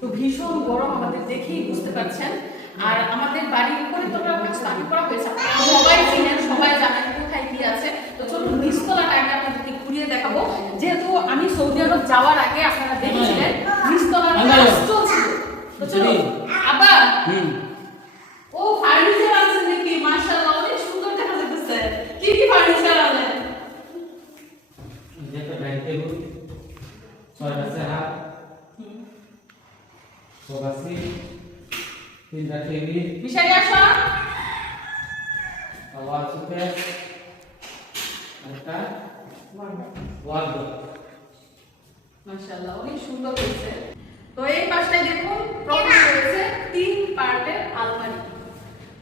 তো ভীষণ গরম আমাদের দেখেই বুঝতে পারছেন। আর আমাদের বাড়ির উপরে তো স্টার্ট করা হয়েছে, সবাই চিনেন, সবাই জানেন কোথায় কি আছে। তো চলুন নিচতলাটা আগে আপনাদেরকে ঘুরিয়ে দেখাবো। যেহেতু আমি সৌদি আরব যাওয়ার আগে আপনারা দেখেছিলেন নিচতলার কাজ চলছিল। তো চলুন আবার ও ফার্নিচার আনছেন নাকি? মাশাআল্লাহ, অনেক সুন্দর দেখা যাচ্ছে। কি কি ফার্নিচার আনলেন? একটা ব্যাগ টেবিল, 6টা চেয়ার, সোফা সেট, 3টা টেবিল, মিশারি আসো, ওয়াল শোকেস, একটা ওয়ার্ডরোব। মাশাআল্লাহ, অনেক সুন্দর হয়েছে। তো এই পাশটায় দেখুন প্রবেশ করেছে 3 পার্টের আলমারি।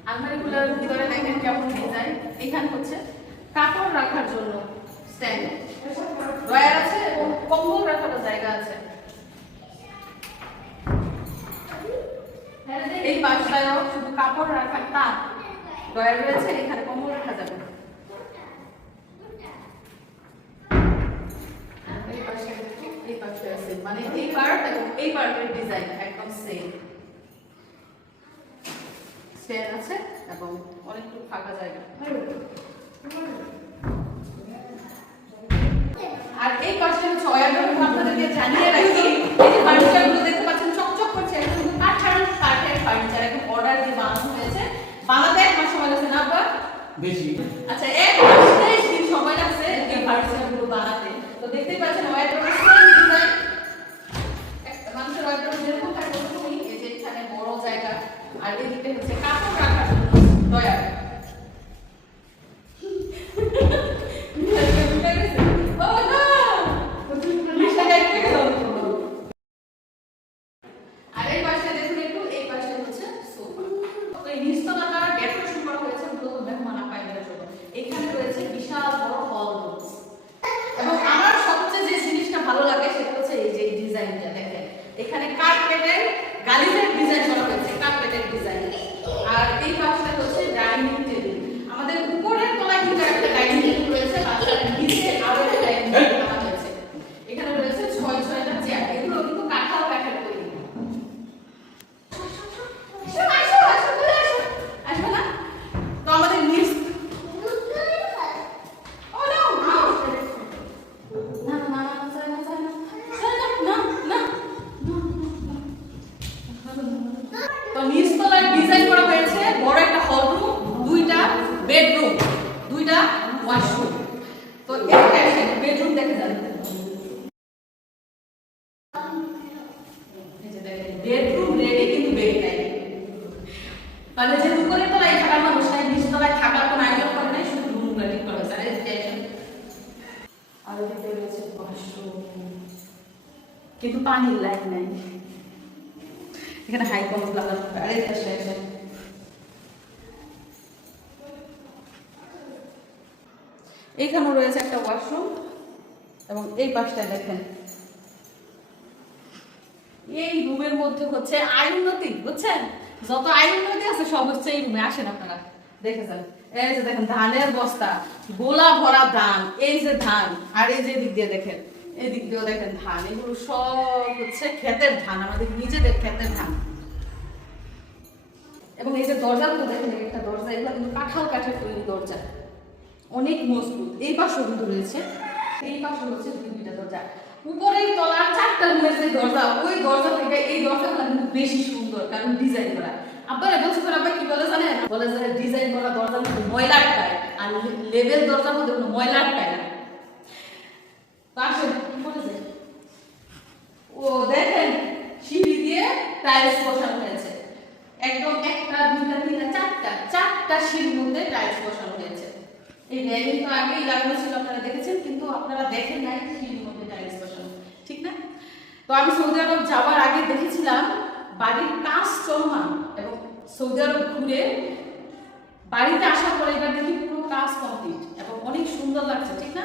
আলমারিগুলোর ভিতরে দেখেন কেমন ডিজাইন। এখানে হচ্ছে কাপড় রাখার জন্য স্ট্যান্ড, ড্রয়ার আছে এবং কম্বল রাখার জায়গা আছে। এই পাশটায়ও শুধু কাপড় রাখার তাক, ড্রয়ার রয়েছে, এখানে কম্বল রাখা যাবে। এই পাশে দেখুন, এই পাশে আছে, মানে এই পার্ট এবং এই পার্টের ডিজাইন একদম সেম। স্ট্যান্ড আছে এবং অনেকটুকু ফাঁকা জায়গা। আর এই পাশে হচ্ছে ওয়ারড্রোব। আপনাদেরকে জানিয়ে রাখি, এই যে ফার্নিচারগুলো দেখতে পাচ্ছেন চকচক করছে, একদম কাঠের ফার্নিচার, একদম অর্ডার দিয়ে বানানো হয়েছে। বানাতে 1 মাস সময় লাগছে না আব্বা? বেশি। আচ্ছা, 1 মাস 30 দিন সময় লাগছে এই ফার্নিচারগুলো বানাতে। তো দেখতেই পাচ্ছেন ওয়ারড্রোবের সেম ডিজাইন। একটা মানুষের ওয়ারড্রোব যেরকম থাকে ওরকমই, এই যে এখানে বড় জায়গা, আর এদিকে হচ্ছে কাপড় রাখার জন্য ড্রয়ার। আর এই পাশে দেখুন একটু, এই পাশে হচ্ছে সোফা। এই নিচতলাটা ডেকোরেশন করা হয়েছে মূলত মেহমান আপ্যায়নের জন্য। এখানে রয়েছে বিশাল বড় হল রুম। এবং আমার সবচেয়ে যে জিনিসটা ভালো লাগে সেটা হচ্ছে এই যে ডিজাইনটা দেখেন, এখানে কার্পেটের গালিচের ডিজাইন করা হয়েছে, কার্পেটের ডিজাইন। আর এই পাশটা হচ্ছে ডাইনিং টেবিল। আমাদের উপরের তলায় কিন্তু একটা ডাইনিং টেবিল রয়েছে, বাসার নিচে আরো একটা ডাইনিং টেবিল বানানো হয়েছে। এখানে রয়েছে 6টা চেয়ার, এগুলো কিন্তু কাঁঠাল কাঠের তৈরি। আসবে না? তো আমাদের নিচ তো নিচতলায় ডিজাইন করা হয়েছে বড় একটা হল রুম, 2টা বেডরুম, 2টা ওয়াশরুম। তো একটা বেডরুম দেখে যান, এই যে দেখেন বেডরুম রেডি, কিন্তু বেড নাই। মানে যে উপরের তলায় থাকার মানুষ নাই, নিচতলায় থাকার কোনো আয়োজন করে নাই, শুধু রুমগুলো ঠিক করা হয়েছে। আর এদিকে রয়েছে ওয়াশরুম, কিন্তু পানির লাইন নাই। এখানে হাই কমন লাগানো। আর এই পাশে আছে, এইখানেও রয়েছে একটা ওয়াশরুম। এবং এই পাশটায় দেখেন, এই রুমের মধ্যে হচ্ছে আয়ুন্নতি, বুঝছেন? যত আয়ুন্নতি আছে সব হচ্ছে এই রুমে। আসেন আপনারা দেখেছেন, এই যে দেখেন ধানের বস্তা, গোলা ভরা ধান, এই যে ধান। আর এই যে দিক দিয়ে দেখেন, এই দিক দিয়েও দেখেন ধান। এগুলো সব হচ্ছে ক্ষেতের ধান, আমাদের নিজেদের ক্ষেতের ধান। এবং এই যে দরজাগুলো দেখেন, একটা দরজা, এগুলো কিন্তু কাঁঠাল কাঠের তৈরি দরজা, অনেক মজবুত। এই পাশে কিন্তু রয়েছে, এই পাশে হচ্ছে 2টা দরজা। উপরের তলার 4টা রুমের যে দরজা, ওই দরজা থেকে এই দরজাগুলো কিন্তু বেশি সুন্দর, কারণ ডিজাইন করা। আপনারা বলছেন আবার কি বলে জানেন? বলে যে ডিজাইন করা দরজার মধ্যে ময়লা আটকায়, আর লেভেল দরজার মধ্যে কোনো ময়লা আটকায় না। পাশে কি করেছে ও দেখেন, সিঁড়ি দিয়ে টাইলস বসানো হয়েছে, একদম 1টা 2টা 3টা 4টা সিঁড়ির মধ্যে টাইলস বসানো হয়েছে। এই রেলিং তো আগেই লাগানো ছিল, আপনারা দেখেছেন, কিন্তু আপনারা দেখেন নাই সিঁড়ির মধ্যে টাইলস বসানো, ঠিক না? তো আমি সৌদি আরব যাওয়ার আগে দেখেছিলাম বাড়ির কাজ চলমান, এবং সৌদি আরব ঘুরে বাড়িতে আসার পরে এবার দেখি পুরো কাজ কমপ্লিট এবং অনেক সুন্দর লাগছে, ঠিক না?